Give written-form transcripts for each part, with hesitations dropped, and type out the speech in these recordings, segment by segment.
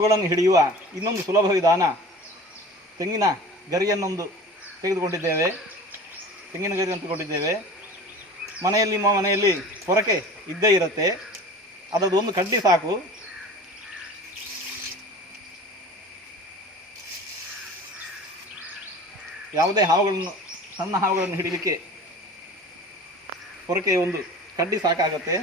ಗಳನ್ನು ಹಿಡಿಯುವ ಇನ್ನೊಂದು ಸುಲಭ ವಿಧಾನ, ತೆಂಗಿನ ಗರಿಯನ್ನೊಂದು ತೆಗೆದುಕೊಂಡಿದ್ದೇವೆ. ಮನೆಯಲ್ಲಿ ನಿಮ್ಮ ಮನೆಯಲ್ಲಿ ಪೊರಕೆ ಇದ್ದೇ ಇರುತ್ತೆ, ಅದರದೊಂದು ಕಡ್ಡಿ ಸಾಕು. ಯಾವುದೇ ಹಾವುಗಳನ್ನು, ಸಣ್ಣ ಹಾವುಗಳನ್ನು ಹಿಡಿಲಿಕ್ಕೆ ಪೊರಕೆ ಒಂದು ಕಡ್ಡಿ ಸಾಕಾಗತ್ತೆ.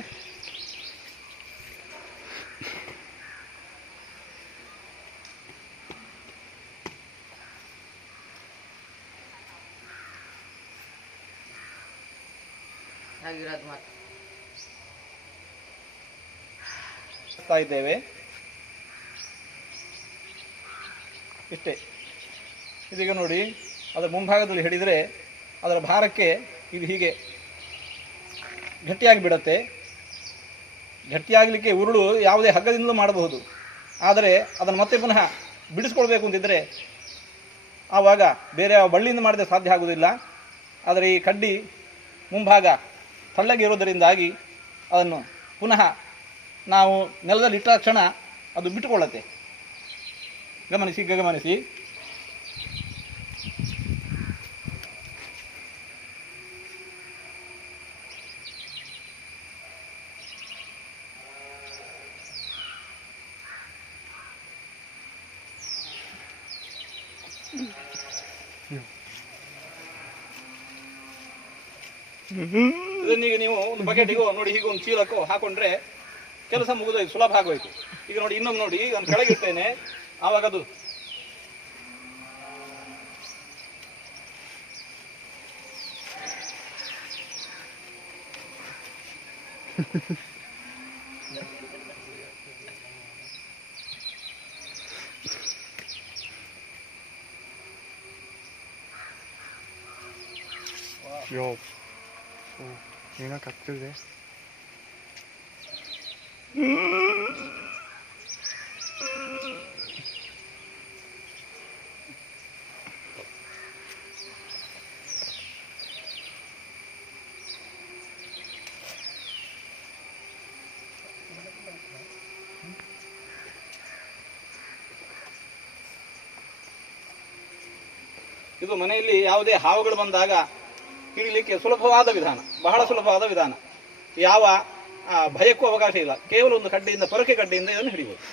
ಇದ್ದೇವೆ ಇಷ್ಟೇ. ಇದೀಗ ನೋಡಿ, ಅದರ ಮುಂಭಾಗದಲ್ಲಿ ಹಿಡಿದರೆ ಅದರ ಭಾರಕ್ಕೆ ಇದು ಹೀಗೆ ಗಟ್ಟಿಯಾಗಿ ಬಿಡುತ್ತೆ. ಗಟ್ಟಿಯಾಗಲಿಕ್ಕೆ ಉರುಳು ಯಾವುದೇ ಹಗ್ಗದಿಂದಲೂ ಮಾಡಬಹುದು, ಆದರೆ ಅದನ್ನು ಮತ್ತೆ ಪುನಃ ಬಿಡಿಸ್ಕೊಳ್ಬೇಕು ಅಂತಿದ್ದರೆ ಆವಾಗ ಬೇರೆ ಯಾವ ಬಳ್ಳಿಯಿಂದ ಮಾಡಿದರೆ ಸಾಧ್ಯ ಆಗುವುದಿಲ್ಲ. ಆದರೆ ಈ ಕಡ್ಡಿ ಮುಂಭಾಗ ತಳ್ಳಗೆ ಇರೋದರಿಂದಾಗಿ ಅದನ್ನು ಪುನಃ ನಾವು ನೆಲದಲ್ಲಿ ಇಟ್ಟ ಕ್ಷಣ ಅದು ಬಿಟ್ಟುಕೊಳ್ಳುತ್ತೆ. ಗಮನಿಸಿ. ಇದನ್ನೀಗ ನೀವು ಒಂದು ಬಕೆಟಿಗೋ ನೋಡಿ, ಹೀಗೆ ಒಂದು ಚೀಲಕ್ಕೋ ಹಾಕೊಂಡ್ರೆ ಕೆಲಸ ಮುಗಿದೋಯ್ತು, ಸುಲಭ ಆಗೋಯ್ತು. ಈಗ ನೋಡಿ, ಇನ್ನೊಂದು ನೋಡಿ, ನಾನು ಕೆಳಗಿರ್ತೇನೆ, ಆವಾಗ ಅದು 얘가 깍두네. ಇದು ಮನೆಯಲ್ಲಿ ಯಾವುದೇ ಹಾವುಗಳು ಬಂದಾಗ ಹಿಡಿಲಿಕ್ಕೆ ಸುಲಭವಾದ ವಿಧಾನ, ಬಹಳ ಸುಲಭವಾದ ವಿಧಾನ. ಯಾವ ಭಯಕ್ಕೂ ಅವಕಾಶ ಇಲ್ಲ. ಕೇವಲ ಒಂದು ಕಡ್ಡಿಯಿಂದ, ಪೊರಕೆ ಕಡ್ಡಿಯಿಂದ ಇದನ್ನು ಹಿಡಿಬಹುದು.